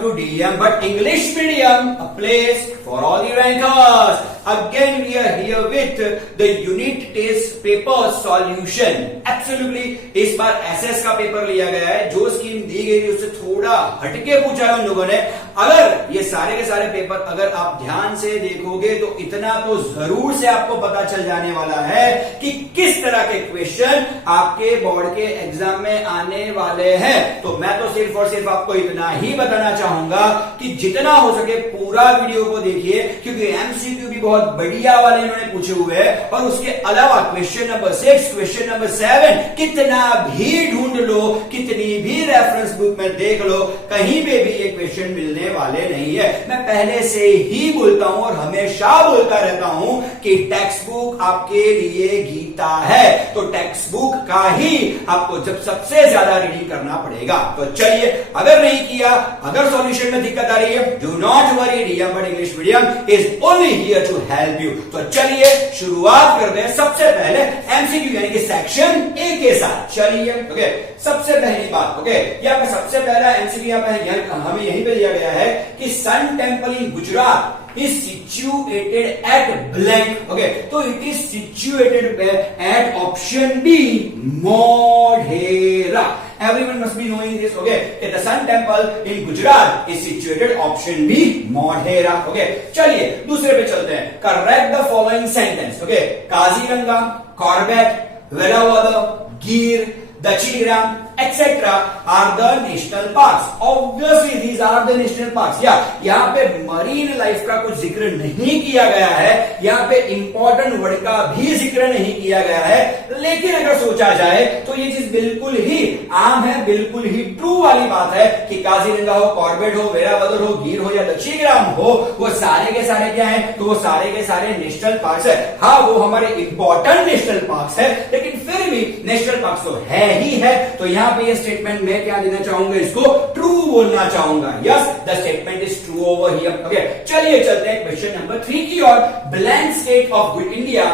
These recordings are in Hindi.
welcome to DM but English Medium, a place for all the rankers. Again we are here with the unit test paper solution. Absolutely इस बार SS का पेपर लिया गया है. जो स्कीम दी गई थी उससे थोड़ा हटके पूछा है उन लोगों ने. अगर ये सारे के सारे पेपर अगर आप ध्यान से देखोगे तो इतना तो जरूर से आपको पता चल जाने वाला है कि किस तरह के क्वेश्चन आपके बोर्ड के एग्जाम में आने वाले हैं. तो मैं तो सिर्फ और सिर्फ आपको इतना ही बताना चाहूंगा कि जितना हो सके पूरा वीडियो को देखिए, क्योंकि एमसीक्यू भी बहुत बढ़िया वाले इन्होंने पूछे हुए हैं. और उसके अलावा क्वेश्चन नंबर 6, क्वेश्चन नंबर 7 कितना भी ढूंढ लो, कितनी भी रेफरेंस बुक में देख लो, कहीं पे भी ये क्वेश्चन मिलने वाले नहीं है. मैं पहले से ही बोलता हूं और हमेशा बोलता रहता हूं कि टेक्स्ट बुक आपके लिए गीता है. तो टेक्स्ट बुक का ही आपको जब सबसे ज्यादा रीडिंग करना पड़ेगा. तो चलिए, अगर नहीं किया, अगर सॉल्यूशन में दिक्कत आ रही है, do not worry, DM but English medium is only here to help you. तो चलिए शुरुआत करते हैं सबसे पहले एमसीक्यू यानी कि सेक्शन ए के साथ. चलिए ओके, सबसे पहली बात ओके, यहाँ पे सबसे पहला एमसीक्यू यहाँ पे हमें यहीं पे दिया गया है कि sun temple in Gujarat is situated at blank. Okay, so it is situated at option B, Modhera. Everyone must be knowing this. Okay, the Sun Temple in Gujarat is situated option B, Modhera. Okay, चलिए दूसरे पे चलते हैं. Correct the following sentence. Okay, Kaziranga, Corbett, Velavadar, गिर, Dachigram, etc. are the national parks. Obviously, these are the national parks. यहाँ पे मरीन लाइफ का कुछ जिक्र नहीं किया गया है, यहाँ पे इंपॉर्टेंट वर्ड का भी जिक्र नहीं किया गया है. लेकिन अगर सोचा जाए तो ये चीज बिल्कुल ही आम है, बिल्कुल ही ट्रू वाली बात है कि काजीरंगा हो, कॉर्बेट हो, वेरावदर हो, गिर हो या दक्षिग्राम हो, वो सारे के सारे क्या है, तो वो सारे के सारे नेशनल पार्क्स है. हाँ, वो हमारे इंपॉर्टेंट नेशनल पार्क्स है, लेकिन फिर भी नेशनल पार्क्स तो है ही है. तो यहाँ पे ये स्टेटमेंट मैं क्या देना चाहूंगा, इसको ट्रू बोलना चाहूंगा. Yes, the statement is true over here. Okay, चलिए चलते हैं क्वेश्चन नंबर 3 की ओर. Blank state of India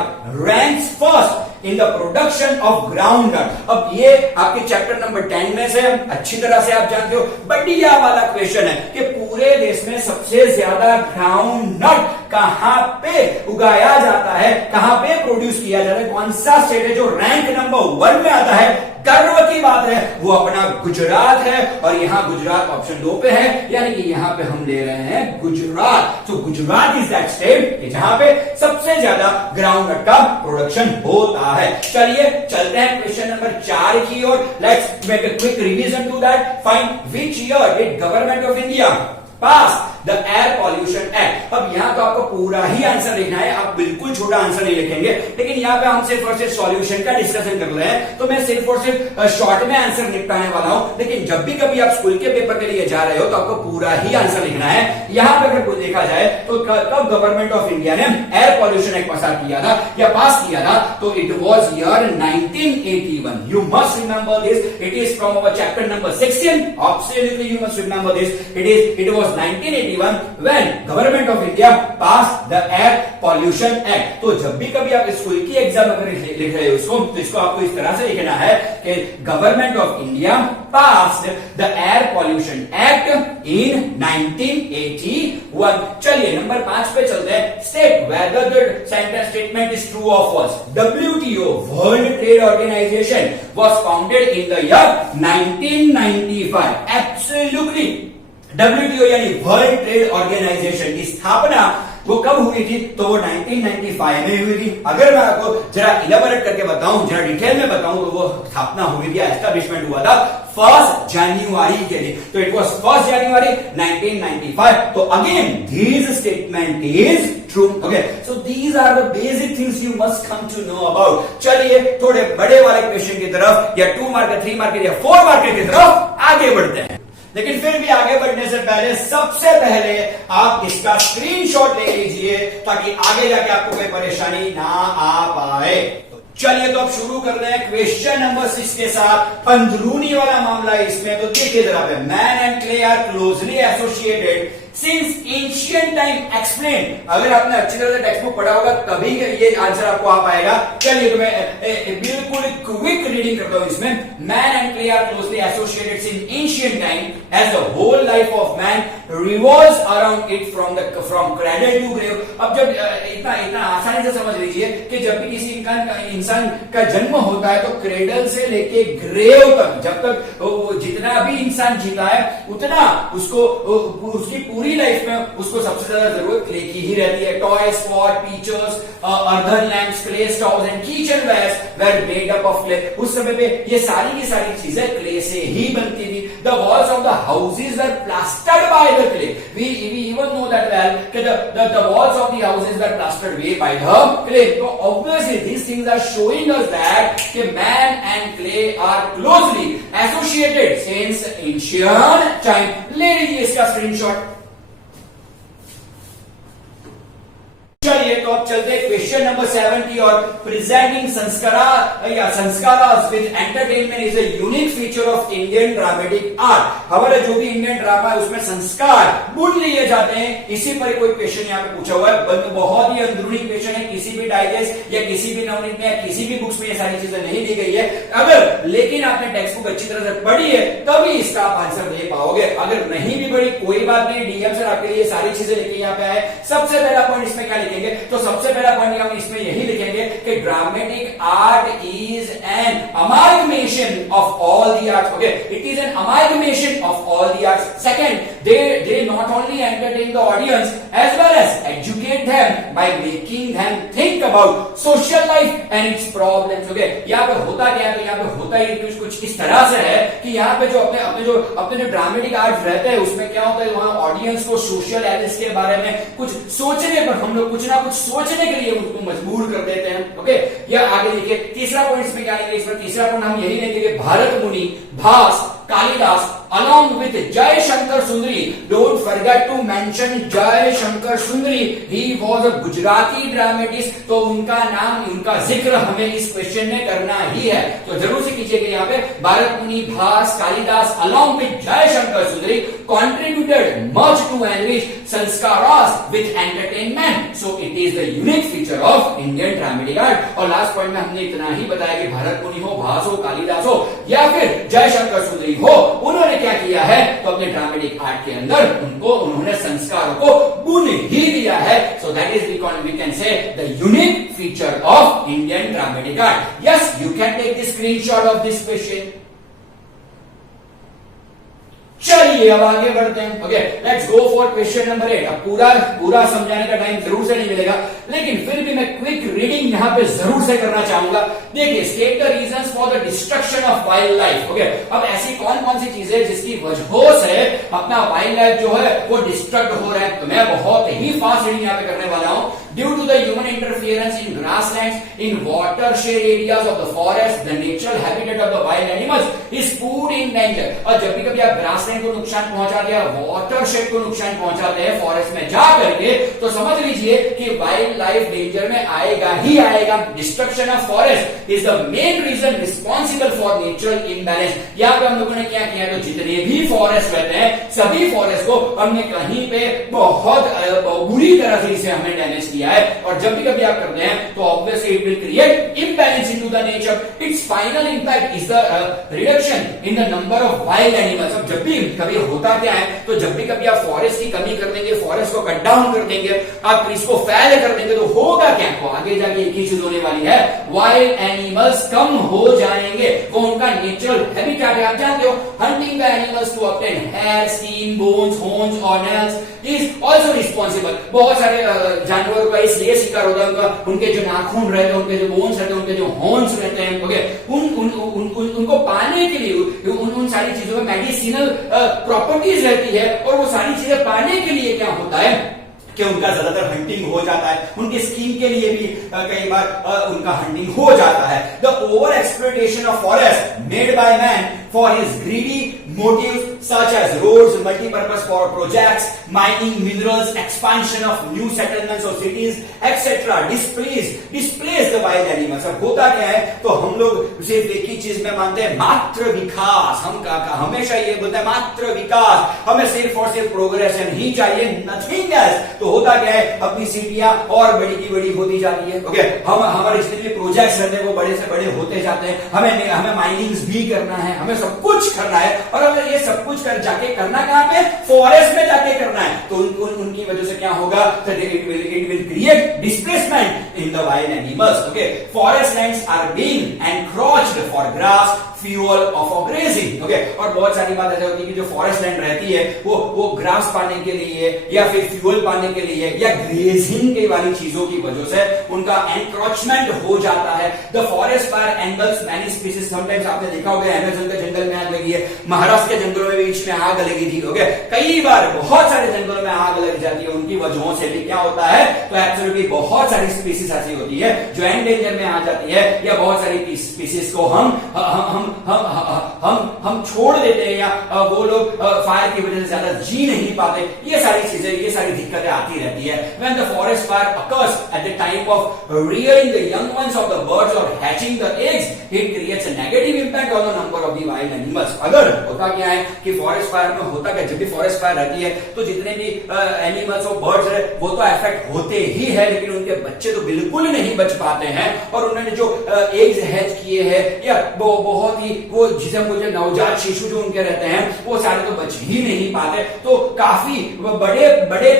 ranks first in the production of ground nut. अब ये आपके चैप्टर नंबर 10 में से अच्छी तरह से आप जानते हो, बढ़िया वाला क्वेश्चन है कि पूरे देश में सबसे ज्यादा ग्राउंड नट कहां पे उगाया जाता है, कहां पे प्रोड्यूस किया जाता है, कौन सा स्टेट है जो रैंक नंबर 1 में आता है. गर्व की बात है, वो अपना गुजरात है. और यहां गुजरात ऑप्शन 2 पे है, यानी कि यहां पे हम ले रहे हैं गुजरात. तो गुजरात इज दैट स्टेट जहां पे सबसे ज्यादा ग्राउंड नट का प्रोडक्शन होता है. चलिए चलते हैं क्वेश्चन नंबर 4 की ओर. Let's make a quick revision to that. Find which year did government of India pass the air pollution act. अब यहां तो आपको पूरा ही आंसर लिखना है, आप बिल्कुल छोटा आंसर नहीं लिखेंगे, लेकिन यहां पे हम सिर्फ और सिर्फ सॉल्यूशन का डिस्कशन कर रहे हैं. तो मैं सिर्फ और सिर्फ शॉर्ट में आंसर निपटाने वाला हूं. लेकिन जब भी कभी आप स्कूल के पेपर के लिए जा रहे हो तो आपको पूरा ही आंसर लिखना है. यहां पे अगर देखा जाए तो कब गवर्नमेंट ऑफ इंडिया ने एयर पॉल्यूशन एक्ट पास किया था या पास किया था, तो it was year 1981. You must remember this. It is from our chapter number 16. Absolutely you must remember this. It was 1981 when Government of India passed the Air Pollution Act. तो जब भी कभी आप स्कूल की एग्जाम अगर लिख रहे हो इसको, तो इसको आपको इस तरह से लिखना है कि Government of India passed the Air Pollution Act in 1981. चलिए नंबर 5 पे चलते हैं. State whether the sentence statement is true or false. WTO, World Trade Organization, was founded in the year 1995. Absolutely. WTO यानी वर्ल्ड ट्रेड ऑर्गेनाइजेशन की स्थापना वो कब हुई थी, तो वो 1995 में हुई थी. अगर मैं आपको जरा इलेबोरेट करके बताऊं, जरा डिटेल में बताऊं, तो वो स्थापना हुई थी, एस्टैब्लिशमेंट हुआ था 1 जनवरी के लिए. तो इट वाज 1 जनवरी 1995. तो again this statement is true. Okay, so these are the basic things you must come to know about. चलिए थोड़े बड़े वाले क्वेश्चन की तरफ या 2 मार्क, 3 मार्क या 4 मार्क की तरफ आगे बढ़ते हैं. लेकिन फिर भी आगे बढ़ने से पहले सबसे पहले आप इसका स्क्रीनशॉट ले लीजिए ताकि आगे जाके आपको कोई परेशानी ना आ पाए. चलिए तो अब शुरू कर रहे हैं क्वेश्चन नंबर 6 के साथ. अंदरूनी वाला मामला है इसमें, तो देखिए जरा. Man and clay are closely associated since ancient time explain. अगर आपने अच्छी तरह से टेक्स्ट बुक पढ़ा होगा तभी ये आंसर आपको आ पाएगा। चलिए तो मैं बिल्कुल क्विक रीडिंग करता हूं इसमें। Man and clay are closely associated since ancient time as the whole life of man revolves around it from cradle to grave. अब जब इतना आसानी से समझ लीजिए कि जब भी किसी इंसान का जन्म होता है तो क्रेडल से लेके ग्रेव तक, जब तक जितना भी इंसान जीता है उतना उसको उसकी पूरी लाइफ में उसको सबसे ज्यादा जरूरत क्ले की ही रहती है। Toys, pot, pitchers, earthen lamps, clay stoves and kitchenwares were made up of clay. उस समय पे ये सारी की सारी चीजें क्ले से ही बनती थी। The walls of the houses were plastered by the clay. We even know that well कि the walls of the houses were plastered by the clay. तो obviously these things are showing us that man and clay are closely associated since ancient time. ले लीजिए इसका स्क्रीनशॉट। चलिए तो अब चलते हैं क्वेश्चन नंबर 7 की और। Presenting sanskaras with entertainment is a unique feature of Indian dramatic art. हमारा जो भी इंडियन ड्रामा है उसमें संस्कार बुन लिए जाते हैं। इसी पर कोई क्वेश्चन यहाँ पे पूछा हुआ है, बहुत ही अंदरूनी क्वेश्चन है। किसी भी डाइजेस्ट या किसी भी नवनीत में या किसी भी बुक्स में ये सारी चीजें नहीं दी गई है। अगर लेकिन आपने टेक्स्ट बुक अच्छी तरह से पढ़ी है तभी इसका आप आंसर दे पाओगे। अगर नहीं भी पढ़ी कोई बात नहीं, डीएम सर आपके लिए सारी चीजें लेके यहाँ पे आए। सबसे पहला पॉइंट इसमें क्या लिखेंगे? तो सबसे पहला पॉइंट हम इसमें यही लिखेंगे कि dramatic art is an amalgamation of all the arts. Okay, it is an amalgamation of all the arts. Second, they not only entertain the audience as well as educate them by making them think about social life and its problems. Okay, यहाँ पे होता क्या है? तो यहाँ पे होता ही कुछ इस तरह से है कि यहाँ पे जो अपने जो ड्रामेटिक आर्ट रहते हैं उसमें क्या होता है, वहां ऑडियंस को सोशल एलिस के बारे में कुछ सोचने पर हम लोग कुछ ना कुछ सोचने के लिए उनको मजबूर कर देते हैं। ओके, या आगे देखिए तीसरा पॉइंट इसमें क्या लेंगे? इसमें तीसरा पॉइंट हम यही लेंगे कि भारत मुनि, भास, Kalidas along with Jai Shankar Sundari. Don't forget to mention Jai Shankar Sundari. He was a Gujarati dramatist. तो उनका नाम, उनका जिक्र हमें इस क्वेश्चन में करना ही है। तो जरूर से कीजिएगा यहाँ पे भारत मुनि, भास, Kalidas along with Jai Shankar Sundari contributed much to enrich sanskaras with entertainment. So it is the unique feature of Indian dramatic art. और लास्ट पॉइंट में हमने इतना ही बताया कि भारत मुनि हो, भास हो, कालिदास हो या फिर जय शंकर सुंदरी हो, उन्होंने क्या किया है तो अपने ड्रामेटिक आर्ट के अंदर उन्होंने संस्कारों को बुन ही दिया है। So that is we can say the unique feature of Indian dramatic art. Yes, you can take the screenshot of this question. चलिए अब आगे बढ़ते हैं। Okay, let's go for question number 8। अब पूरा समझाने का टाइम जरूर से नहीं मिलेगा, लेकिन फिर भी मैं क्विक रीडिंग यहां पे जरूर से करना चाहूंगा। देखिए, state the reasons for the destruction of wild life. Okay, अब ऐसी कौन कौन सी चीजें जिसकी वजह से अपना वाइल्ड लाइफ जो है वो डिस्ट्रक्ट हो रहा है। तो मैं बहुत ही फास्ट रीडिंग यहां पे करने वाला हूं। Due to the human interference in grasslands, in watershed areas of the forest, the natural habitat of the wild animals is put in danger. और जब भी कभी आप ग्रासलैंड को नुकसान पहुंचा दिया, वाटरशेड को नुकसान पहुंचाते हैं फॉरेस्ट में जा करके, तो समझ लीजिए कि वाइल्ड लाइफ डेंजर में आएगा ही आएगा। Destruction of forest is the main reason responsible for natural imbalance. यहाँ पे हम लोगों ने क्या किया, तो जितने भी फॉरेस्ट रहते हैं सभी फॉरेस्ट को हमने कहीं पे बहुत बुरी तरह से इसे हमने डैमेज किया है। और जब भी कभी आप करते हैं तो obviously it will create imbalance into the nature. It's final impact is the reduction in the number of wild animals. अब जब भी कभी होता क्या है, तो जब भी कभी आप फॉरेस्ट की कमी कर देंगे, फॉरेस्ट को कट डाउन कर देंगे, आप इसको फैल कर देंगे, तो होगा क्या, तो आगे जाके एक ही चीज होने वाली है, वाइल्ड एनिमल्स कम हो जाएंगे। वो उनका नेचुरल हैबिटेट है, आप जानते हो, hunting the animals to obtain hair, skin, bones, horns और नेल्स इज आल्सो रिस्पांसिबल। बहुत सारे जानवरों का इसलिए शिकार होता है, उनके जो नाखून रहते हैं, उनके जो बोन्स रहते हैं, उनके जो हॉर्न्स रहते हैं, ओके, उनको पाने के लिए उन सारी चीजों में मेडिसिनल प्रॉपर्टीज रहती है। और वो सारी चीजें पाने के लिए क्या होता है कि उनका ज्यादातर हंटिंग हो जाता है। उनके स्किन के लिए भी कई बार उनका हंटिंग हो जाता है। The over exploitation of forest made by man for his greedy motives such as roads, multi-purpose projects, mining minerals, expansion of new settlements or cities, etc. displays the wild animals. अब होता क्या है, तो हम लोग सिर्फ एक ही चीज में मानते हैं, मात्र विकास. हम हमेशा ये बोलते हैं मात्र विकास, हमें सिर्फ और सिर्फ प्रोग्रेशन ही चाहिए, नथिंग एल्स. तो होता क्या है, अपनी सिटियां और बड़ी की बड़ी होती जाती है. ओके, हम हमारे जितने भी प्रोजेक्ट्स रहते हैं वो बड़े से बड़े होते जाते हैं. हमें माइनिंग्स भी करना है, हमें सब कुछ करना है. और अगर ये सब कुछ कर जाके करना कहां पे, फॉरेस्ट में जाके करना है, तो उनकी वजह से क्या होगा, it will create displacement in the wild animals. Okay, forest lands are being encroached for grass, fuel और फॉर ग्रेजिंग. ओके, और बहुत सारी बात ऐसी होती है कि जो फॉरेस्ट लैंड रहती है वो ग्रास पाने के लिए या फिर फ्यूल पाने के लिए या ग्रेजिंग के वाली चीजों की वजह से उनका एनक्रोचमेंट हो जाता है. The forest fire angles many species. Sometimes आपने देखा होगा अमेज़न के जंगल में आग लगी है, महाराष्ट्र के जंगलों में बीच में आग लगी थी. ओके, कई बार बहुत सारे जंगलों में आग लग जाती है, उनकी वजहों से भी क्या होता है, तो एब्सोल्युटली बहुत सारी स्पीसीज ऐसी होती है जो एंडेंजर में आ जाती है, या बहुत सारी स्पीसीज को हम छोड़ देते हैं, या वो लोग फायर की वजह से ज्यादा जी नहीं पाते. ये सारी चीजें, ये सारी दिक्कतें आती रहती है. When the forest fire occurs at the time of rearing the young ones of the birds or hatching the eggs, it creates a negative impact on the number of the wild animals. अगर होता क्या है कि फॉरेस्ट फायर में होता क्या, जब भी फॉरेस्ट फायर रहती है तो जितने भी एनिमल्स और बर्ड्स है वो तो अफेक्ट होते ही है, लेकिन उनके बच्चे तो बिल्कुल नहीं बच पाते हैं. और उन्होंने जो एग्स हैच किए हैं, या वो बहुत ही वो जिसे मुझे नवजात शिशु जो उनके रहते हैं वो सारे तो बच ही नहीं पाते. तो काफी बड़े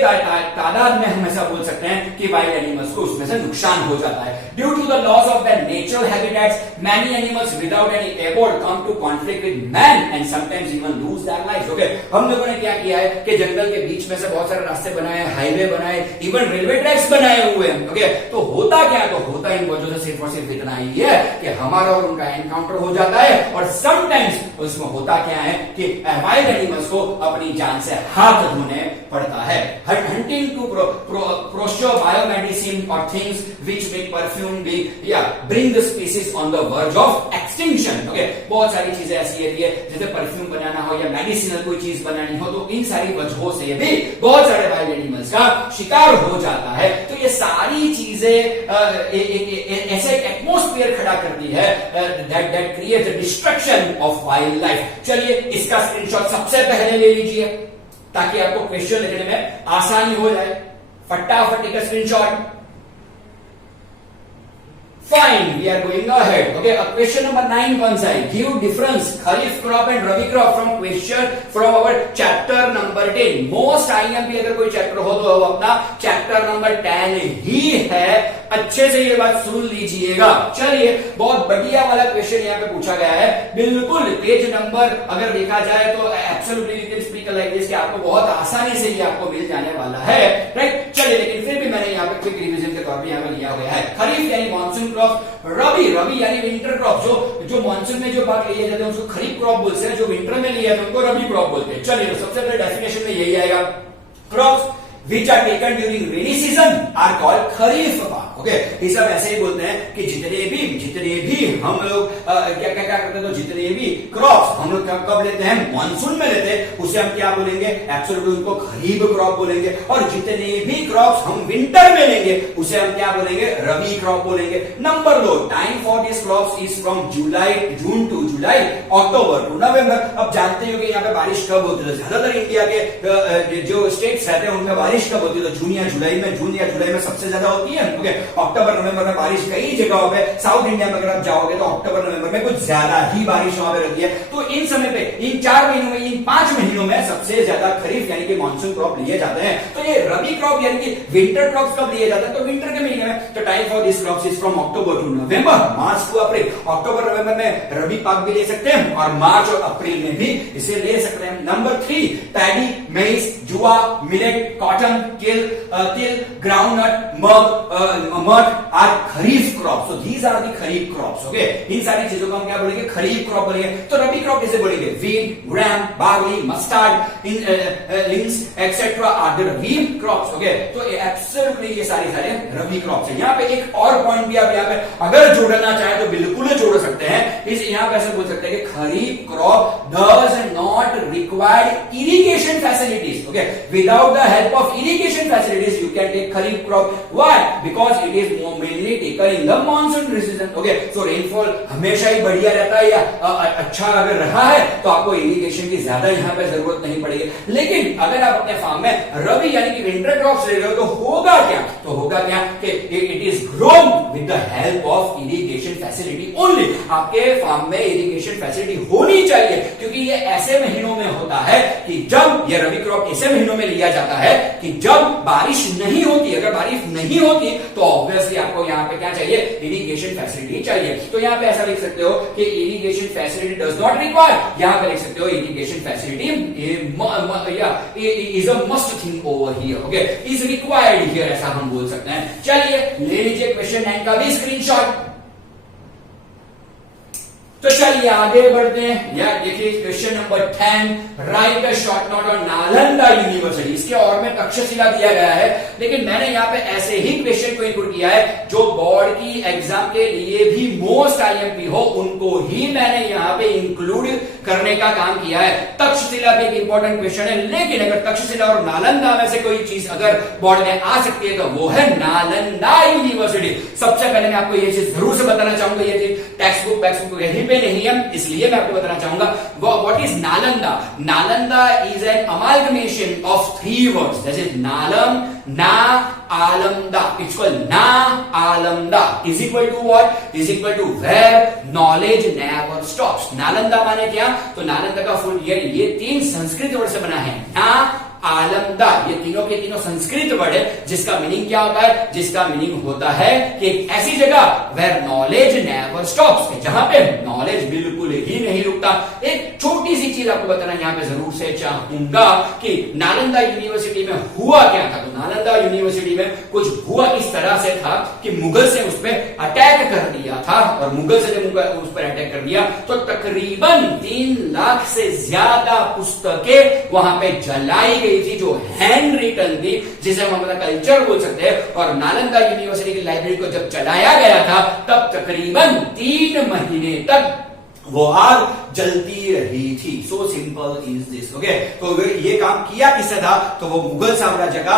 तादाद में हम ऐसा बोल सकते हैं कि वाइल्ड एनिमल्स को उसमें से नुकसान हो जाता है. Due to the loss of their natural habitats, many animals without any effort come to conflict with man and sometimes even lose their lives. Okay, हम लोगों ने क्या किया है कि जंगल के बीच में से बहुत सारे रास्ते बनाए, हाईवे बनाए, इवन रेलवे ट्रैक्स बनाए हुए हैं. ओके, तो होता क्या है, तो होता इन वजह से सिर्फ और सिर्फ इतना ही है कि हमारा और उनका एनकाउंटर हो जाता है. और समटाइम्स उसमें होता क्या है कि वाइल्ड एनिमल्स को अपनी जान से हाथ धोने पड़ता है. हंटिंग टू प्रोश्योर बायोमेडिसिन और things which make perfume be या bring the species on the verge of extinction. Okay, बहुत सारी चीजें ऐसी रहती है, जैसे परफ्यूम बनाना हो या मेडिसिनल कोई चीज बनानी हो, तो इन सारी वजहों से भी बहुत सारे वाइल्ड एनिमल्स का शिकार हो जाता है. तो ये सारी चीजें ऐसे एक एटमॉस्फेयर खड़ा करती है that creates a destruction of wildlife. चलिए इसका स्क्रीनशॉट सबसे पहले ले लीजिए ताकि आपको क्वेश्चन लिखने में आसानी हो जाए. फटाफट का screenshot. Fine, we are going ahead. Okay, question number 9 कौन सा है? Give difference kharif crop and rabi crop from question from our chapter number 10. Most IMP अगर कोई चैप्टर हो तो अपना चैप्टर नंबर 10 ही है. अच्छे से ये बात सुन लीजिएगा. चलिए, बहुत बढ़िया वाला क्वेश्चन यहाँ पे पूछा गया है. बिल्कुल पेज नंबर अगर देखा जाए तो absolutely you can speak like this कि आपको बहुत आसानी से ये आपको मिल जाने वाला है. राइट, चलिए, लेकिन फिर भी मैंने यहाँ पे क्विक रिवीजन के तौर पे यहाँ पे लिया हुआ है. खरीफ यानी मानसून क्रॉप, रबी यानी विंटर क्रॉप. जो मानसून में जो पाक लिए जाते हैं उसको खरीफ क्रॉप बोलते हैं, जो विंटर में लिए जाते हैं उनको रबी क्रॉप बोलते हैं. चलिए, तो सबसे पहले डेफिनेशन में यही आएगा. Crops which are taken during rainy season are called खरीफ पाक. ओके, ये सब ऐसे ही बोलते हैं कि जितने भी हम लोग क्या करते हैं, तो जितने भी क्रॉप्स हम लोग कब लेते हैं, मानसून में लेते हैं, उसे हम क्या बोलेंगे, एब्सोल्युटली उनको खरीफ क्रॉप बोलेंगे. और जितने भी क्रॉप्स हम विंटर में लेंगे उसे हम क्या बोलेंगे, रबी क्रॉप बोलेंगे. Number 2, time for this crops is from June to July, October to November. अब जानते हो कि यहाँ पे बारिश कब होती है. ज्यादातर इंडिया के जो स्टेट्स रहते हैं उनमें बारिश कब होती है, तो जून या जुलाई में सबसे ज्यादा होती है. ओके, अक्टूबर नवंबर में बारिश कई जगहों पे, साउथ इंडिया में अगर आप जाओगे तो अक्टूबर नवंबर में कुछ ज्यादा ही बारिश वहां पे रहती है. तो इन समय पे, इन 4 महीनों में, इन 5 महीनों में सबसे ज्यादा खरीफ यानी कि मानसून क्रॉप लिए जाते हैं. तो ये रबी क्रॉप यानी कि विंटर क्रॉप कब लिए जाते हैं, तो विंटर के महीने में. तो time for this crop is from October to November, March to April. अक्टूबर नवंबर में रबी पाक भी ले सकते हैं और मार्च और अप्रैल में भी इसे ले सकते हैं. नंबर 3, पैडी, मेज, जुआ, मिलेट, कॉटन, तिल, ग्राउंडनट, मड are kharif crop. So these are the kharif crops. Okay, इन सारी चीजों को हम क्या बोलेंगे, खरीफ क्रॉप बोलेंगे. तो रबी क्रॉप कैसे बोलेंगे, wheat, gram, barley, mustard, links etcetera are the rabi crops. Okay, तो एब्सोल्युटली ये सारे रबी क्रॉप्स है. यहाँ पे एक और पॉइंट भी आप यहाँ पे अगर जोड़ना चाहे तो बिल्कुल जोड़ सकते हैं. इस यहाँ पे ऐसे बोल सकते हैं कि kharif crop does not not required irrigation facilities. Okay, without the help of irrigation facilities, you can take kharif crop. Why? Because it is mainly taken in the monsoon season. Okay, so rainfall हमेशा ही बढ़िया रहता है या अच्छा अगर रहा है तो आपको इरिगेशन की ज्यादा यहाँ पे जरूरत नहीं पड़ेगी. लेकिन अगर आप अपने फार्म में रबी यानी कि विंटर क्रॉप्स ले रहे हो तो होगा क्या? तो होगा क्या कि it is grown with the help of irrigation facility only. आपके फार्म में इरिगेशन फैसिलिटी होनी चाहिए, क्योंकि ये ऐसे महीनों में होता है कि जब ये रबी क्रॉप ऐसे महीनों में लिया जाता है कि जब बारिश नहीं होती. अगर बारिश नहीं होती तो ऑब्वियसली आपको यहाँ पे क्या चाहिए? इरिगेशन फैसिलिटी चाहिए. तो यहाँ पे ऐसा लिख सकते हो कि irrigation facility does not require. यहाँ पे लिख सकते हो irrigation facility is a must thing over here. Okay, is required here, ऐसा हम बोल सकते हैं. चलिए ले लीजिए क्वेश्चन 9 का भी स्क्रीनशॉट. तो चलिए आगे बढ़ते हैं. यार देखिए question number 10, right a short note on Nalanda university. इसके और में तक्षशिला दिया गया है, लेकिन मैंने यहाँ पे ऐसे ही क्वेश्चन को इंक्लूड किया है जो बोर्ड की एग्जाम के लिए भी मोस्ट आईएमपी हो, उनको ही मैंने यहाँ पे इंक्लूड करने का काम किया है. तक्षशिला भी एक इंपॉर्टेंट क्वेश्चन है, लेकिन अगर तक्षशिला और नालंदा में से कोई चीज अगर बोर्ड में आ सकती है तो वो है नालंदा यूनिवर्सिटी. सबसे पहले मैं आपको ये चीज जरूर से बताना चाहूंगा, ये चीज टेक्स्ट बुक यहीं पे नहीं है, इसलिए मैं आपको बताना चाहूंगा what is Nalanda. Nalanda is an amalgamation of 3 words. That is नालम, ना, आलमदा. इट्स कॉल्ड ना आलमदा is equal to what? Is equal to where knowledge never stops. Nalanda माने क्या? तो नालंदा का फुल ये 3 संस्कृत वर्ड से बना है. ना, आलमदा, ये तीनों के तीनों संस्कृत वर्ड है, जिसका मीनिंग क्या होता है? जिसका मीनिंग होता है कि एक ऐसी जगह वेयर नॉलेज नेवर स्टॉप्स, जहां पे नॉलेज बिल्कुल ही नहीं रुकता. एक छोटी सी चीज आपको बताना यहाँ पे जरूर से चाहूंगा कि नालंदा यूनिवर्सिटी में हुआ क्या था. तो नालंदा यूनिवर्सिटी में कुछ हुआ इस तरह से था कि मुगल से उस पर अटैक कर दिया था, और मुगल से जब उस पर अटैक कर दिया तो तकरीबन 3 लाख से ज्यादा पुस्तकें वहां पे जलाई गई थी, जो हैंड रिटन थी, जिसे हम अपना कल्चर बोल सकते हैं. और नालंदा यूनिवर्सिटी की लाइब्रेरी को जब चलाया गया था तब तकरीबन 3 महीने तक वो आग जलती रही थी. So simple is this. Okay, तो ये काम किया किसने था? तो वो मुगल साम्राज्य का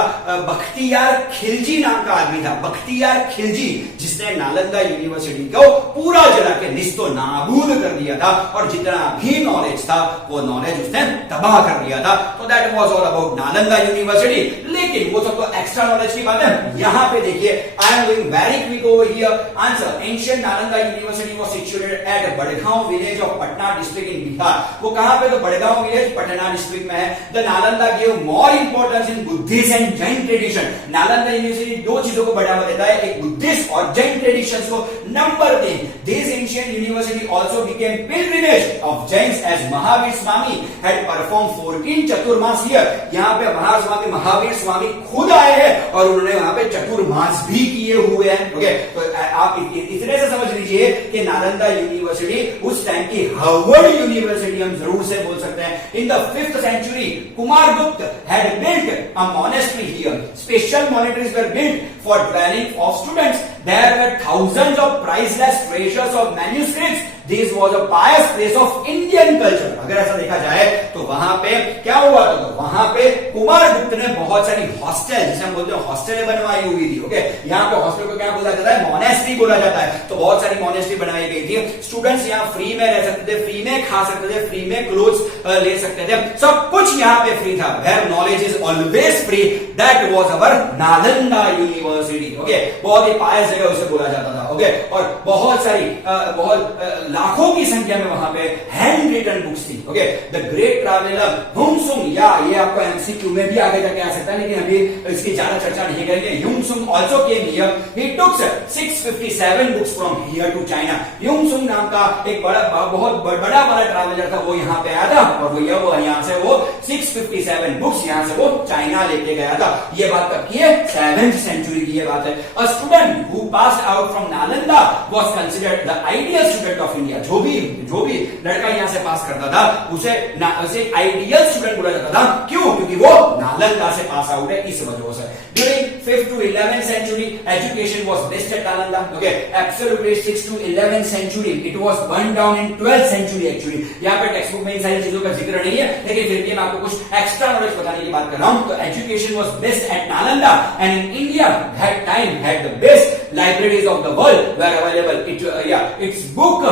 बख्तियार खिलजी नाम का आदमी था. बख्तियार खिलजी, जिसने नालंदा यूनिवर्सिटी को पूरा जला के निस्तो नाबूद कर दिया था, और जितना भी नॉलेज था वो नॉलेज उसने तबाह कर दिया था. तो that was all about Nalanda university. लेकिन वो सब तो एक्स्ट्रा नॉलेज की बात है. यहां पे देखिए, I am going very quick over here. Answer: ancient Nalanda university was situated at Bargaon village of Patna district in Bihar. वो कहां पे? तो बड़गांव विलेज पटना डिस्ट्रिक्ट में है. The Nalanda give more importance in Buddhist and Jain tradition. Nalanda university 2 चीजों को बढ़ावा देता है, एक बुद्धिस्ट और जैन ट्रेडिशंस को. Number 3, this ancient university also became pilgrimage of Jains as Mahavir Swami had perform 14 Chaturmas here. यहां पे महावीर स्वामी खुद आए हैं और उन्होंने वहां पे चतुर्मास भी किए हुए हैं. ओके, तो आप इतने से समझ लीजिए कि नालंदा यूनिवर्सिटी उस टाइम की हार्वर्ड यूनिवर्सिटी हम जरूर से बोल सकते हैं. In the 5th century, Kumaragupta had built a monastery here. Special monasteries were built for dwelling of students. There were thousands of priceless treasures of manuscripts. This was a pious place of Indian culture. अगर ऐसा देखा जाए तो वहां पे क्या हुआ था? तो वहां पे कुमारगुप्त ने बहुत सारी हॉस्टल, जिसे हम बोलते हैं हॉस्टलें बनवाई हुई थी. ओके, यहाँ पे हॉस्टल को क्या बोला जाता है? मॉनेस्ट्री बोला जाता है. तो बहुत सारी मॉनेस्ट्री बनाई गई थी. स्टूडेंट्स यहाँ फ्री में रह सकते थे, फ्री में खा सकते थे, फ्री में क्लोथ्स ले सकते थे. सब कुछ यहाँ पे फ्री था. Where knowledge is always free, that was our Nalanda university. Okay, बहुत ही पायस जगह उसे बोला जाता था. ओके, और बहुत सारी लाखों की संख्या में वहां पे हैंड रिटन बुक्स थी. ओके, द ग्रेट ट्रैवलर हुमसुंग, या ये आपको एमसीक्यू में भी आगे जाके आ सकता है, लेकिन अभी इसकी ज्यादा चर्चा नहीं करेंगे. Hiuen Tsang also came here. He took 657 books from here to China. Hiuen Tsang नाम का एक बहुत बड़ा वाला ट्रैवलर था, वो यहाँ पे आया था, और वो यहाँ से वो 657 बुक्स यहाँ से वो चाइना लेके गया था. ये बात कब की है? 7th century की ये बात है. A student who passed out from Nalanda was considered the ideal student of India. India. जो भी लड़का यहाँ से पास करता था उसे आइडियल स्टूडेंट बोला जाता था। क्यों? क्योंकि वो नालंदा से पास आउट है, इस वजह से। During 5th to 11th century education was best at Nalanda. Okay, absolutely 6th to 11th century it was burned down in 12th century actually. यहाँ पे टेक्स्ट बुक में इन सारी चीजों का जिक्र नहीं है, लेकिन फिर भी मैं आपको कुछ एक्स्ट्रा नॉलेज बताने की बात कर रहा हूं। तो education was best at Nalanda and in India that time had the best libraries of the world were available. Its book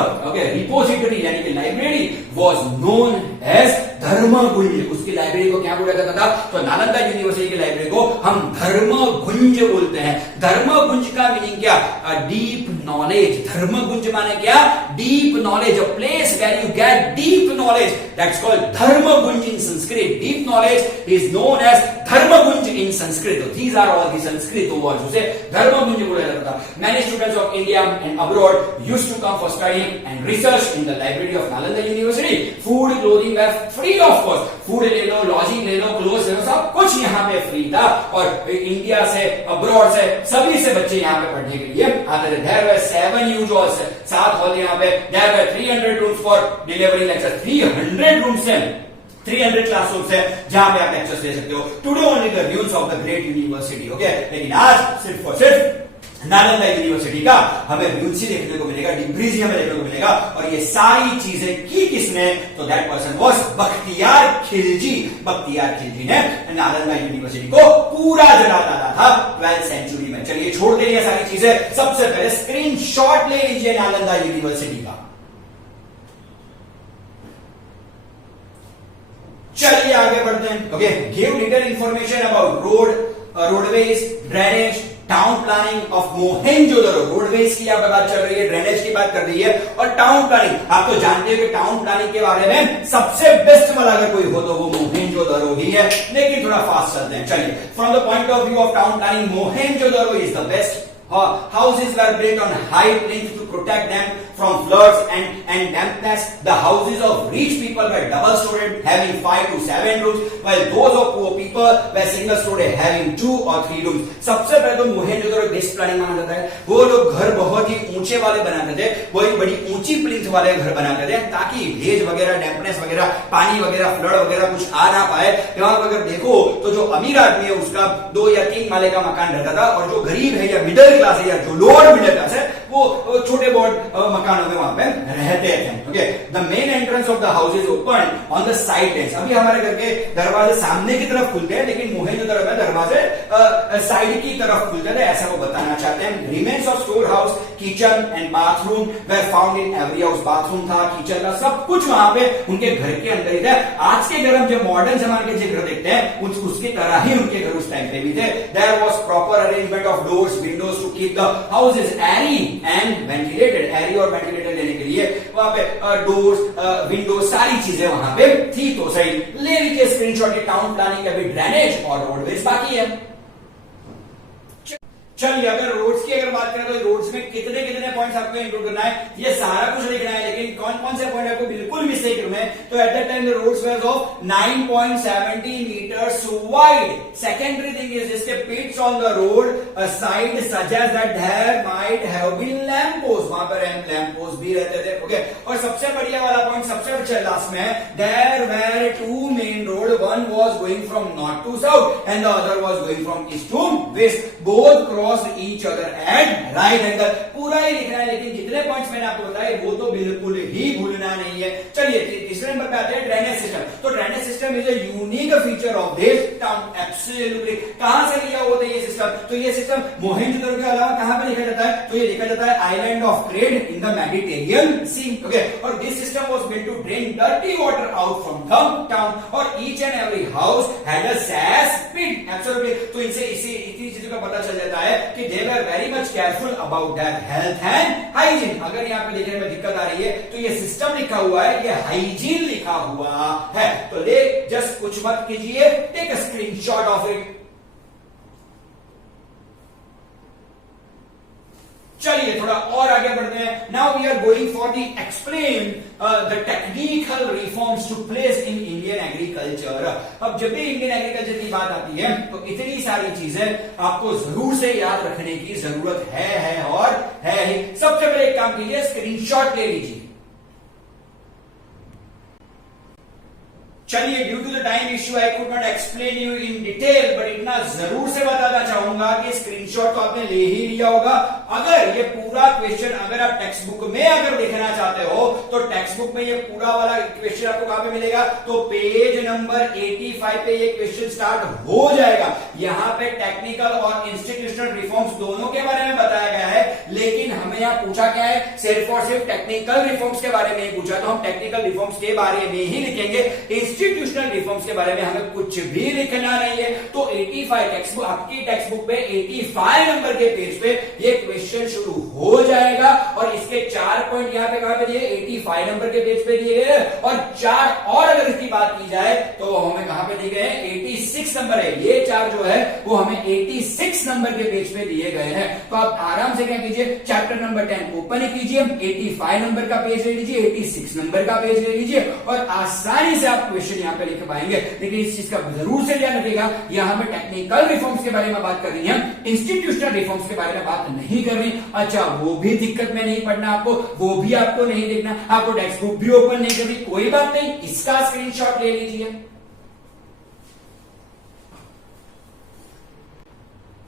repository यानी कि लाइब्रेरी was known as धर्मगुंज। उसकी लाइब्रेरी को क्या बोला जाता था? तो नालंदा यूनिवर्सिटी की लाइब्रेरी को हम धर्मगुंज बोलते हैं। धर्मगुंज का मीनिंग क्या? Deep knowledge. धर्मगुंज माने क्या? Deep knowledge, a place where you get deep knowledge, that's called Dharmaganj in Sanskrit. Deep knowledge is known as Dharmaganj in Sanskrit. These are all the Sanskrit words, उसे धर्मगुंज बोला जाता था। Many students of India and abroad used to come for study and research in the library of Nalanda university. Food clothing were free of cost. Food ले लो, लॉजिंग ले लो, क्लोथ्स ले लो, सब कुछ यहाँ पे फ्री था। और इंडिया से, अब्रॉड से, सभी से बच्चे यहाँ पे पढ़ने के लिए आते थे। There were 7 huge halls, 7 hall यहाँ पे। There were 300 rooms for delivering lecture. 300 rooms है, 300 क्लासरूम्स है जहां पे आप लेक्चर्स ले सकते हो। Today only the ruins of the great university. Okay, लेकिन आज सिर्फ और सिर्फ नालंदा यूनिवर्सिटी का हमें रूल्स ही देखने को मिलेगा, डिग्रीज ही हमें देखने को मिलेगा। और ये सारी चीजें की किसने? तो that person was Bakhtiyar Khilji. Bakhtiyar Khilji ने नालंदा यूनिवर्सिटी को पूरा जला डाला था 12th सेंचुरी में। चलिए छोड़ दें ये सारी चीजें, सबसे पहले स्क्रीनशॉट ले लीजिए नालंदा यूनिवर्सिटी का। चलिए आगे बढ़ते हैं। Okay, give detail information about roadways, drainage, town planning of Mohenjodaro. Roadways की यहाँ पे बात चल रही है, ड्रेनेज की बात कर रही है, और टाउन प्लानिंग। आप तो जानते हो कि टाउन प्लानिंग के बारे में सबसे बेस्ट वाला अगर कोई हो तो वो मोहेंजोदड़ो ही है। लेकिन थोड़ा फास्ट चलते हैं। चलिए, from the point of view of town planning, Mohenjodaro is the best. Houses were built on high plains to protect them from floods and dampness. The houses of rich people were double-storied, having 5 to 7 rooms, while those of poor people were single-storied, having 2 or 3 rooms. सबसे पहले तो मोहेंजोदड़ो बेस्ट प्लानिंग माना जाता है। वो लोग घर बहुत ही ऊंचे वाले बनाते थे, वही बड़ी ऊंची प्लिंथ वाले घर बनाते थे, ताकि भेज वगैरह, डैम्पनेस वगैरह, पानी वगैरह, फ्लड वगैरह कुछ आ ना पाए। यहाँ अगर देखो तो जो अमीर आदमी है उसका 2 या 3 माले का मकान रहता था, और जो गरीब है या मिडिल क्लास है या जो लोअर मिडिल क्लास है वो छोटे बहुत मकानों में वहां पे रहते थे। Okay, the main entrance of the house is open on the side ends. अभी हमारे घर के दरवाजे सामने की तरफ खुलते हैं, लेकिन मोहेंजोदड़ो में दरवाजे साइड की तरफ खुलते थे, ऐसा वो बताना चाहते हैं। Remains of store house, kitchen and bathroom were found in every house. Bathroom था, किचन था, सब कुछ वहां पे उनके घर के अंदर ही था। आज के घर हम जो मॉडर्न जमाने के जो घर देखते हैं उसकी तरह ही उनके घर उस टाइम पे भी थे। There was proper arrangement of doors, windows to keep the house is airy and ventilated. Airy और वेंटिलेटेड लेने के लिए वहां पे डोर्स, विंडोज, सारी चीजें वहां पे थी। तो सही ले लीजिए स्क्रीनशॉट। के टाउन प्लानिंग अभी ड्रेनेज और रोडवेज बाकी है। चलिए, अगर रोड्स की अगर बात करें तो रोड्स में कितने कितने पॉइंट्स आपको इंक्लूड करना है, ये सारा कुछ लिखना है, लेकिन कौन कौन से पॉइंट आपको बिल्कुल मिस नहीं करना है। तो at that time the roads were of 9.70 meters wide. Secondary thing is जिसके pits on the road side suggest that there might have been lamp post. वहां पर लैंप पोस्ट भी रहते थे। ओके, और सबसे बढ़िया वाला पॉइंट सबसे अच्छा लास्ट में है, there were 2 main road, one was going from north to south and the other was going from east to west. Both each other at right angle। पूरा ही लिखना है, लेकिन कितने पॉइंट्स मैंने आपको बताए वो तो बिल्कुल ही भूलना नहीं है। चलिए तीसरे नंबर पे आते हैं ड्रेनेज सिस्टम। तो drainage system is a unique feature of this town. Absolutely. कहां से लिया होता है ये सिस्टम? तो ये सिस्टम मोहेंजोदड़ो के अलावा कहां पे लिखा जाता है? तो ये लिखा जाता है island of trade in the Mediterranean sea. Okay, और this system was meant to drain dirty water out from the town, और each and every house had a cess pit. Absolutely. तो इनसे इतनी चीजों का पता चल जाता है कि they were very much careful about their health and hygiene। अगर यहाँ पे लिखने में दिक्कत आ रही है तो ये सिस्टम लिखा हुआ है, ये हाइजीन लिखा हुआ है। तो ले जस्ट कुछ मत कीजिए, take a screenshot of it. चलिए थोड़ा और आगे बढ़ते हैं। Now we are going for the explain the technical reforms to place in Indian agriculture. अब जब भी इंडियन एग्रीकल्चर की बात आती है तो इतनी सारी चीजें आपको जरूर से याद रखने की जरूरत है और है ही। सबसे पहले एक काम कीजिए, स्क्रीनशॉट ले लीजिए। चलिए, due to the time issue I could not explain you in detail, but इतना जरूर से बताना चाहूंगा कि स्क्रीनशॉट तो आपने ले ही लिया होगा। अगर ये पूरा क्वेश्चन अगर आप टेक्स्ट बुक में अगर देखना चाहते हो तो टेक्स्ट बुक में ये पूरा वाला क्वेश्चन आपको कहां पे मिलेगा, तो पेज नंबर 85 पे ये क्वेश्चन स्टार्ट हो जाएगा। यहां पे टेक्निकल और इंस्टीट्यूशनल रिफॉर्म्स दोनों के बारे में बताया गया है, लेकिन हमें यहां पूछा क्या है, सिर्फ और सिर्फ टेक्निकल रिफॉर्म्स के बारे में ही पूछा, तो हम टेक्निकल रिफॉर्म्स के बारे में ही लिखेंगे। इंस्टीट्यूशनल रिफॉर्म्स के बारे में हमें कुछ भी लिखना नहीं है। तो 85 टेक्स्ट बुक, आपकी टेक्स्ट बुक पे 85 नंबर के पेज पे ये क्वेश्चन शुरू हो जाएगा और इसके 4 पॉइंट यहां पे कहां पे दिए, 85 नंबर के पेज पे दिए गए और 4 और अगर इसकी बात की जाए तो हमें कहां पे दिए गए, 86 नंबर है। ये 4 जो है वो हमें 86 नंबर के पेज पे दिए गए हैं। तो आप आराम से क्या कीजिए, चैप्टर नंबर 10 ओपन कीजिए, 85 नंबर का पेज ले लीजिए, 86 नंबर का पेज ले लीजिए और आसानी से आप क्वेश्चन यहां पे लिख पाएंगे। लेकिन इस चीज का जरूर से ध्यान रखिएगा, यहां हमें टेक्निकल रिफॉर्म्स के बारे में बात कर रही है, इंस्टीट्यूशनल रिफॉर्म्स के बारे में बात नहीं कर रही। अच्छा, वो भी दिक्कत में नहीं पढ़ना आपको, वो भी आपको नहीं देखना, आपको टेक्स्ट बुक भी ओपन नहीं करनी, कोई बात नहीं, इसका स्क्रीनशॉट ले लीजिए।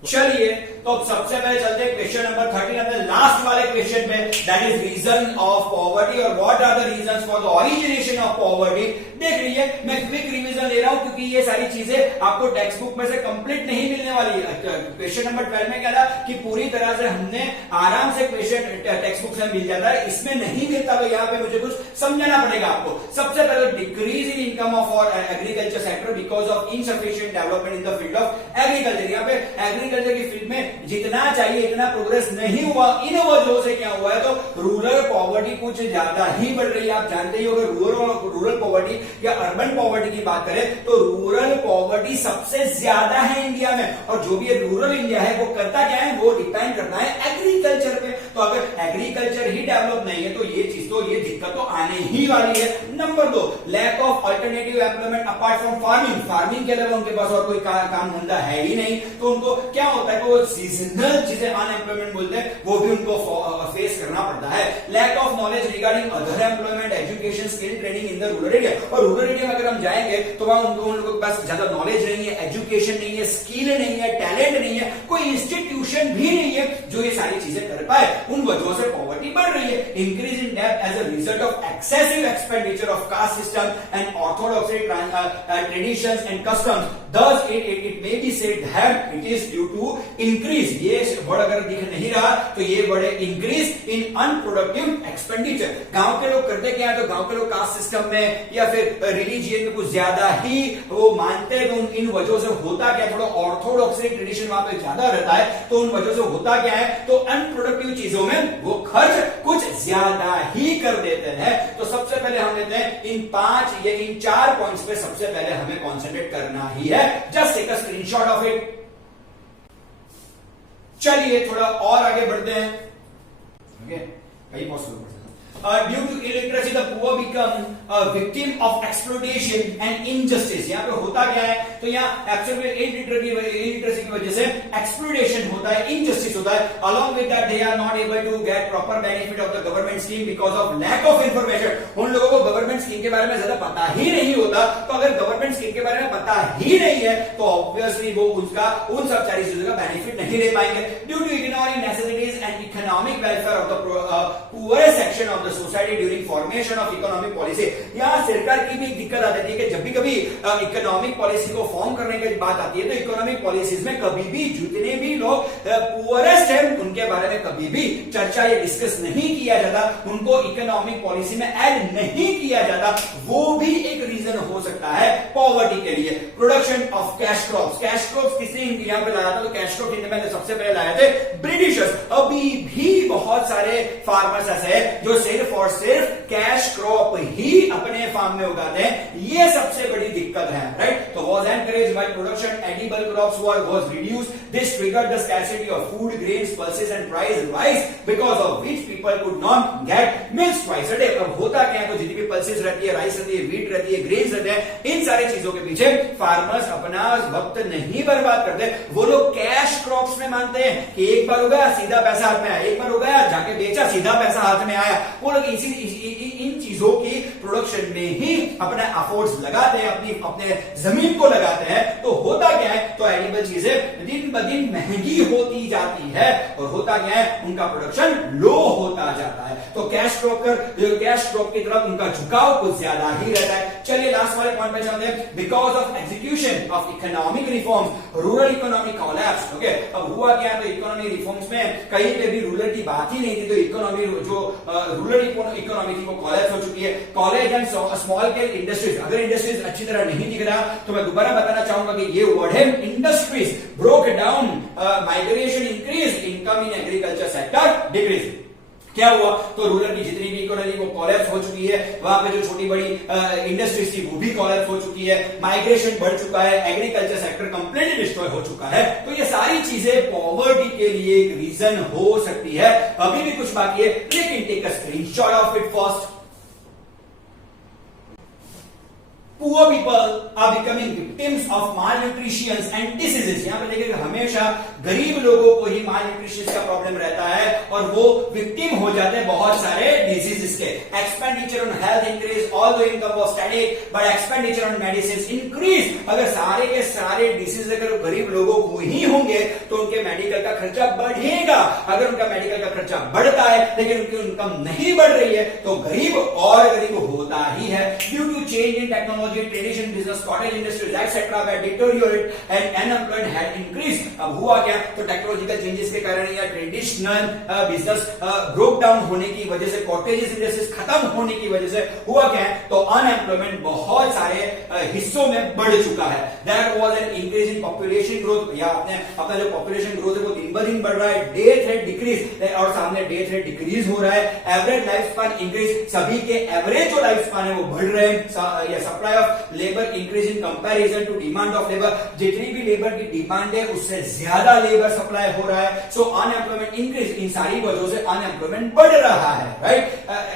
चलिए, तो सबसे पहले चलते हैं क्वेश्चन नंबर 13 अपने लास्ट वाले क्वेश्चन पे, that is reason of poverty और what are the reasons for the origination of poverty. देख लीजिए, मैं क्विक रिवीजन ले रहा हूं क्योंकि ये सारी चीजें आपको टेक्स्ट बुक में से कंप्लीट नहीं मिलने वाली है। क्वेश्चन नंबर 12 में क्या था कि पूरी तरह से हमने आराम से क्वेश्चन टेक्स्ट बुक से मिल जाता है, इसमें नहीं मिलता, तो यहाँ पे मुझे कुछ समझाना पड़ेगा आपको। सबसे पहले डिक्रीज इन इनकम ऑफ और agriculture sector because of insufficient development in the field of agriculture. यहाँ पे एग्रीकल्चर की फील्ड में जितना चाहिए इतना प्रोग्रेस नहीं हुआ, इन वजहों से क्या हुआ है, तो रूरल पॉवर्टी कुछ ज्यादा ही बढ़ रही है। आप जानते ही हो, अगर रूरल पॉवर्टी या अर्बन पॉवर्टी की बात करें तो रूरल पॉवर्टी सबसे ज्यादा है इंडिया में, और जो भी रूरल इंडिया है वो करता क्या है, वो डिपेंड करता है एग्रीकल्चर पे। तो अगर एग्रीकल्चर ही डेवलप नहीं है तो ये चीज तो ये दिक्कत तो आने ही वाली है। Number 2, lack of alternative employment apart from farming. Farming के अलावा उनके पास और कोई काम धंधा है ही नहीं, तो उनको क्या होता है, वो सीजनल चीजें अनएम्प्लॉयमेंट बोलते हैं, वो भी उनको फेस करना पड़ता है। Lack of knowledge regarding other employment, education, skill training in the rural area. और रूरल एरिया में अगर हम जाएंगे तो वहां उन लोगों के पास ज्यादा नॉलेज नहीं है, एजुकेशन नहीं है, स्किल नहीं है, टैलेंट नहीं है, कोई इंस्टीट्यूशन भी नहीं है जो ये सारी चीजें कर पाए। उन वजहों से पॉवर्टी बढ़ रही है। इंक्रीज इन डेब्ट as a result of excessive expenditure of caste system and orthodox traditions and customs, thus it may be said that it is due to increase, ये वर्ड अगर दिख नहीं रहा तो ये वर्ड है इंक्रीज इन अनप्रोडक्टिव एक्सपेंडिचर। गांव के लोग करते क्या है, तो गांव के लोग कास्ट सिस्टम में या फिर रिलीजियन में कुछ ज्यादा ही वो मानते हैं, तो इन वजहों से होता क्या, थोड़ा ऑर्थोडॉक्स ट्रेडिशन वहां पे ज्यादा रहता है, तो उन वजहों से होता क्या है, तो अनप्रोडक्टिव चीजों में वो खर्च कुछ ज्यादा ही कर देते हैं। तो सबसे पहले हम लेते हैं इन 5 या इन 4 पॉइंट्स पे सबसे पहले हमें कॉन्सेंट्रेट करना ही है। Just take a screenshot of it. चलिए थोड़ा और आगे बढ़ते हैं। ओके, कहीं possible due to illiteracy the poor become a victim of exploitation and injustice। यहाँ पे होता क्या है, तो यहाँ एक्चुअली illiteracy की वजह से exploitation होता है, injustice होता है। along with that they are not able to get proper benefit of the government scheme because of lack of information। उन लोगों को गवर्नमेंट स्कीम के बारे में ज्यादा पता ही नहीं होता, तो अगर गवर्नमेंट स्कीम के बारे में पता ही नहीं है तो ऑब्वियसली वो उसका उन सब सारी चीजों का बेनिफिट नहीं ले पाएंगे। Due to economic necessities and economic welfare of the poor section of the society during formation of economic policy. यहाँ सरकार की भी दिक्कत आ जाती है कि जब भी कभी इकोनॉमिक पॉलिसी को फॉर्म करने की बात आती है तो इकोनॉमिक पॉलिसीज में कभी भी जितने भी लोग पुअरेस्ट हैं उनके बारे में कभी भी चर्चा या डिस्कस नहीं किया जाता, उनको इकोनॉमिक पॉलिसी में ऐड नहीं किया जाता। वो भी एक रीजन हो सकता है पॉवर्टी के लिए। Production of cash crops, cash crops किसने यहाँ पे लाया था, तो कैश क्रॉप इंडिया में सबसे पहले लाए थे ब्रिटिशर्स। अभी भी बहुत सारे फार्मर्स ऐसे हैं जो सिर्फ और सिर्फ कैश क्रॉप ही अपने फार्म में उगाते हैं, ये सबसे बड़ी दिक्कत है, राइट। तो was encouraged by production edible crops was reduced, this triggered the scarcity of food, grains, pulses and price rise because of which people could not get milk price. Price, right. अब होता क्या है, तो जितनी भी पल्सेस रहती है, राइस रहती है, व्हीट रहती है, ग्रेन्स रहते हैं, इन सारी चीजों के पीछे फार्मर्स अपना वक्त नहीं बर्बाद करते। वो लोग कैश क्रॉप्स में मानते हैं कि एक बार हो गया सीधा पैसा हाथ में आया, एक बार हो गया जाके बेचा सीधा पैसा हाथ में आया। वो लोग इन चीजों की प्रोडक्शन में ही अपना एफर्ट्स लगाते हैं, अपने जमीन को लगाते हैं। तो होता क्या है, तो एडिबल चीजें दिन ब दिन महंगी होती जाती है और होता क्या है, उनका प्रोडक्शन लो होता जाता है। तो कैश क्रॉप की तरफ उनका झुकाव कुछ ज्यादा ही रहता है। चलिए लास्ट वाले पॉइंट पे चलते हैं। Because of execution of economic reforms rural economy collapse. Okay, अब हुआ क्या, तो इकोनॉमिक रिफॉर्म्स में कहीं पे भी रूरल की बात ही नहीं थी, तो इकोनॉमी जो रूरल इकोनॉमी थी वो कोलैप्स हो चुकी है। College and small scale industries, अगर इंडस्ट्रीज अच्छी तरह नहीं दिख रहा तो मैं दोबारा बताना चाहूंगा कि ये वर्ड है industries. Broke down, migration increase, income in agriculture sector decrease. क्या हुआ, तो रूरल की जितनी भी इकोनॉमी वो कोलैप्स हो चुकी है, वहां पे जो छोटी बड़ी इंडस्ट्रीज थी वो भी कोलैप्स हो चुकी है, माइग्रेशन बढ़ चुका है, एग्रीकल्चर सेक्टर कंप्लीटली डिस्ट्रॉय हो चुका है। तो ये सारी चीजें पॉवर्टी के लिए एक रीजन हो सकती है। अभी भी कुछ बाकी है, लेकिन take a screenshot of it first. Poor people are becoming victims of malnutrition and diseases। यहां पर देखिए हमेशा गरीब लोगों को ही malnutrition का प्रॉब्लम रहता है और वो विक्टिम हो जाते हैं बहुत सारे डिजीजेस के। Expenditure on health increase, although income was static but expenditure on medicine increase. अगर सारे के सारे डिसीज अगर गरीब लोगों को ही होंगे तो उनके मेडिकल का खर्चा बढ़ेगा। अगर उनका मेडिकल का खर्चा बढ़ता है लेकिन उनकी इनकम नहीं बढ़ रही है तो गरीब और गरीब होता ही है। Due to change in technology, tradition, business, cottage industries etcetera were deteriorate and unemployment had increased। अब हुआ क्या, तो टेक्नोलॉजिकल चेंजेस के कारण या ट्रेडिशनल बिजनेस ब्रोक डाउन होने की वजह से, कॉटेजेस इंडस्ट्रीज खत्म होने की वजह से हुआ क्या है, तो अनएम्प्लॉयमेंट बहुत सारे हिस्सों में बढ़ चुका है। There was an increase in population growth, या अपना जो पॉपुलेशन ग्रोथ है वो दिन ब दिन बढ़ रहा है। डेथ रेट डिक्रीज, और सामने डेथ रेट डिक्रीज हो रहा है। एवरेज लाइफ स्पैन इंक्रीज, सभी के एवरेज जो लाइफ स्पैन है वो बढ़ रहे हैं। या supply of labour increase in comparison to demand of labour, जितनी भी लेबर की डिमांड है उससे ज्यादा लेबर सप्लाई हो रहा है। सो अनएम्प्लॉयमेंट इंक्रीज, इन सारी वजहों से अनएम्प्लॉयमेंट बढ़ रहा है, right.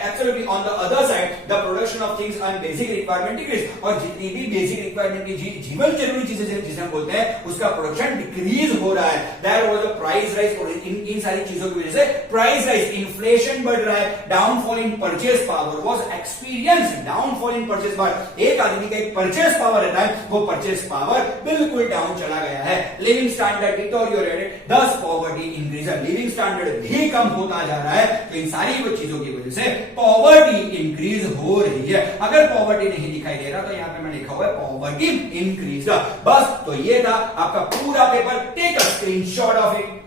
Actually on the other side the production of things and basic requirement decrease, और जितनी भी बेसिक रिक्वायरमेंट की जीवन जरूरी चीजें जिसे हम बोलते हैं उसका प्रोडक्शन डिक्रीज हो रहा है। There was a price rise, और इन सारी चीजों की वजह से प्राइस राइज, इन्फ्लेशन बढ़ रहा है। Downfall in purchase power was experience, downfall in purchase power, एक आदमी का एक परचेज पावर रहता है, वो परचेज पावर बिल्कुल डाउन चला गया है। लिविंग स्टैंडर्ड डिटोरियोरेटेड, दस पॉवर्टी इंक्रीज, लिविंग स्टैंडर्ड भी कम होता जा रहा है। तो इन सारी वो चीजों की वजह से पॉवर्टी इंक्रीज हो रही है। अगर पॉवर्टी नहीं दिखाई दे रहा तो यहां पे मैंने लिखा हुआ है पॉवर्टी इंक्रीज। बस तो ये था आपका पूरा paper, take a screenshot of it.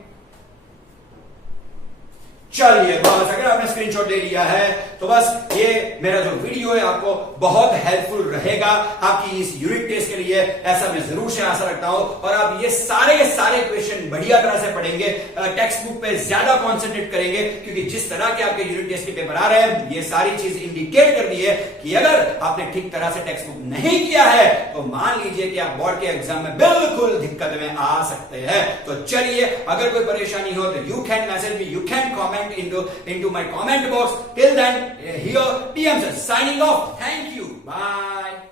चलिए बस, अगर आपने स्क्रीनशॉट ले लिया है तो बस ये मेरा जो वीडियो है आपको बहुत हेल्पफुल रहेगा आपकी इस यूनिट टेस्ट के लिए, ऐसा मैं जरूर से आशा रखता हूं। और आप ये सारे क्वेश्चन बढ़िया तरह से पढ़ेंगे, टेक्स्ट बुक पे ज्यादा कॉन्सेंट्रेट करेंगे, क्योंकि जिस तरह के आपके यूनिट टेस्ट के पेपर आ रहे हैं ये सारी चीज इंडिकेट करती है कि अगर आपने ठीक तरह से टेक्स्ट बुक नहीं किया है तो मान लीजिए कि आप बोर्ड के एग्जाम में बिल्कुल दिक्कत में आ सकते हैं। तो चलिए, अगर कोई परेशानी हो तो you can message me, you can comment into my comment box. Till then, here TM signing off. Thank you. Bye.